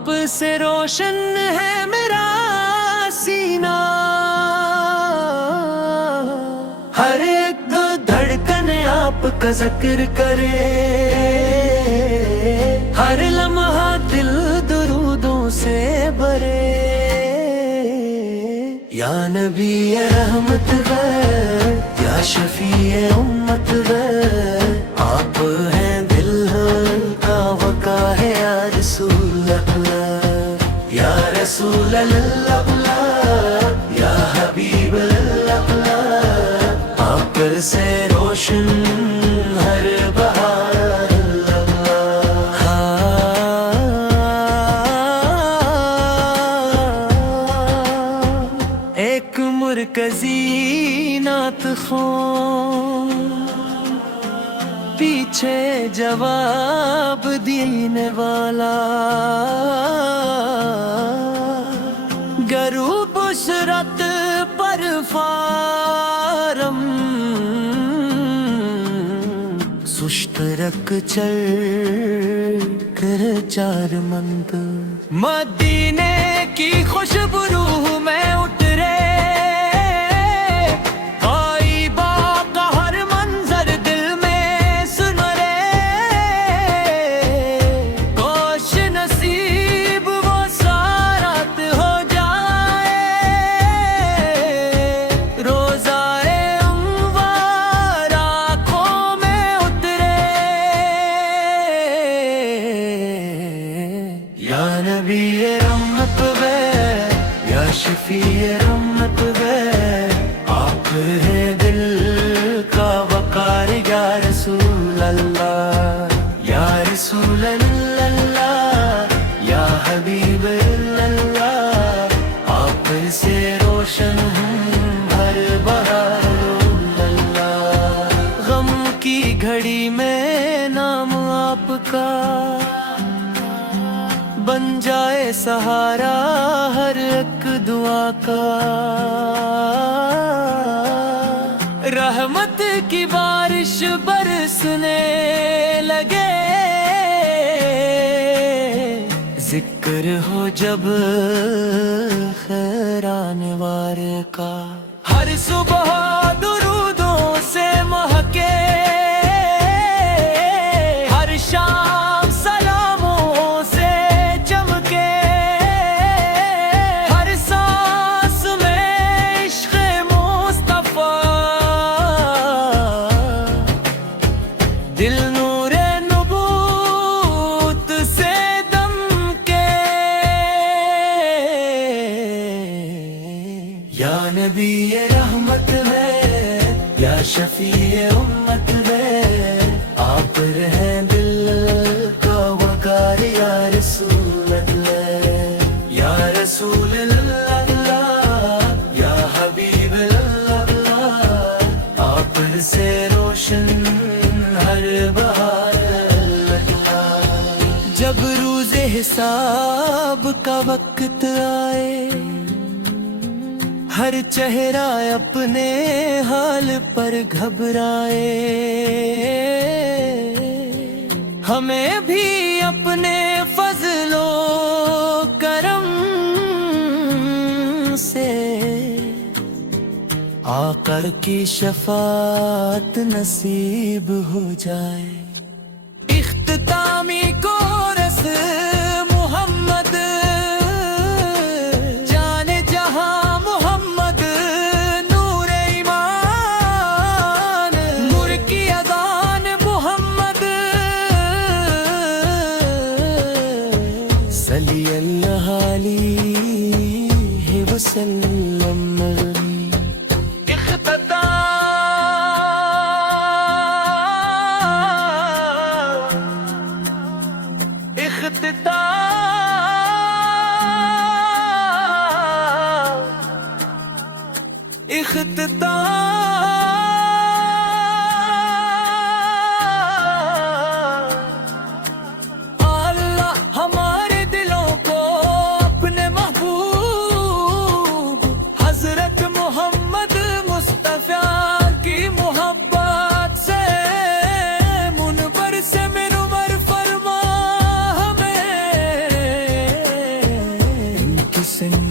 آپ سے روشن ہے میرا سینہ، ہر ایک دھڑکن آپ کا ذکر کرے، ہر لمحہ دل درودوں سے بھرے۔ یا نبی رحمت ہے، یا شفیع امت ہے، آپ ہیں دل کا وقا ہے یا رسول اللہ، یا رسول اللہ، یا حبیب اللہ، آپ سے روشن ہر بہار ایک مرکزی نعت خوان، پیچھے جواب دینے والا، گرو بشرت پر فارم، سست رکھ چل کر چار مند، مدینے کی خوشبو روح میں اترے، غائبہ کا ہر منظر دل میں سنورے، کاش نصیب وہ سارات ہو جائے، روزائے انوار آنکھوں میں اترے۔ یا نبی رحمت ہے، یا شفیع رحمت ہے، آپ ہیں دل کا وقار یا رسول اللہ، یا رسول اللہ، یا حبیب اللہ، آپ سے روشن ہر بہار اللہ۔ غم کی گھڑی میں نام آپ کا بن جائے سہارا ہر ایک دعا کا، رحمت کی بارش برسنے لگے، ذکر ہو جب خیران وار کا، ہر صبح درودوں سے مہکے، ہر شام سلاموں سے چمکے، ہر سانس میں عشق مصطفیٰ، دل نور نبوت سے دم کے۔ یا نبی رحمت ہے، یا شفیع امت ہے، آپ رہیں دل کا وقار یا رسول اللہ، یا رسول اللہ، یا حبیب اللہ، آپ سے روشن ہر بہار اللہ۔ جب روز حساب کا وقت آئے، ہر چہرہ اپنے حال پر گھبرائے، ہمیں بھی اپنے فضل و کرم سے آقا کی شفاعت نصیب ہو جائے۔ اختتامی کورس محمد، جان جہاں محمد، نور ایمان، نور کی اذان محمد، صلی اللہ علیہ وسلم۔ اللہ ہمارے دلوں کو اپنے محبوب حضرت محمد مصطفیٰ کی محبت سے منبر سے منور فرما، ہمیں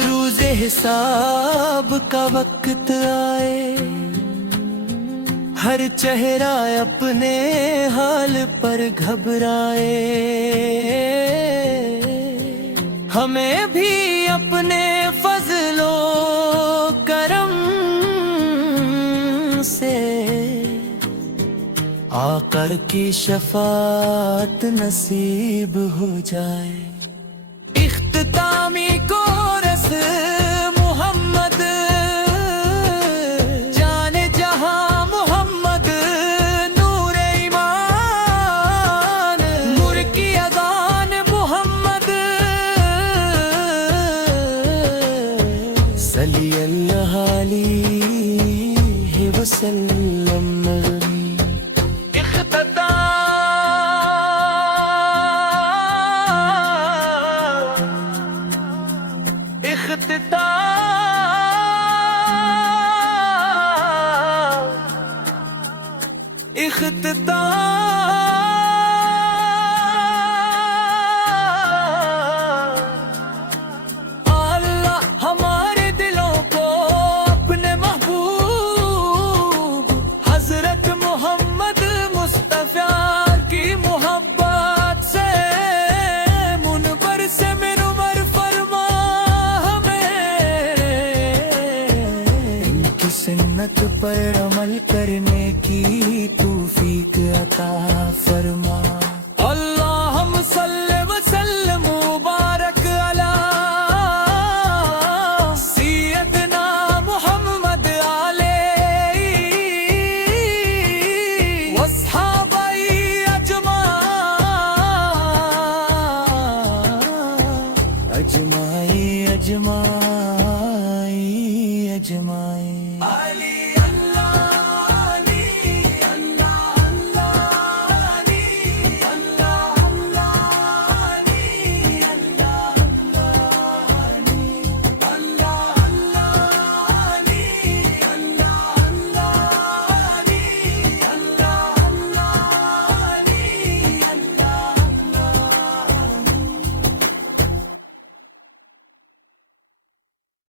روز حساب کا وقت آئے ہر چہرہ اپنے حال پر گھبرائے ہمیں بھی اپنے فضل و کرم سے آقا کی شفاعت نصیب ہو جائے اختتامی کورس محمد جان جہاں محمد نور ایمان نور کی اذان محمد صلی اللہ علیہ وسلم اللہ ہمارے دلوں کو اپنے محبوب حضرت محمد مصطفیٰ کی محبت سے منور سے منور فرما ہمیں ان کی سنت پر عمل کرنے کی توفیق عطا فرما اللہم صلی وسلم مبارک علی سیدنا محمد علیہ واصحابہ اجمعین اجمعین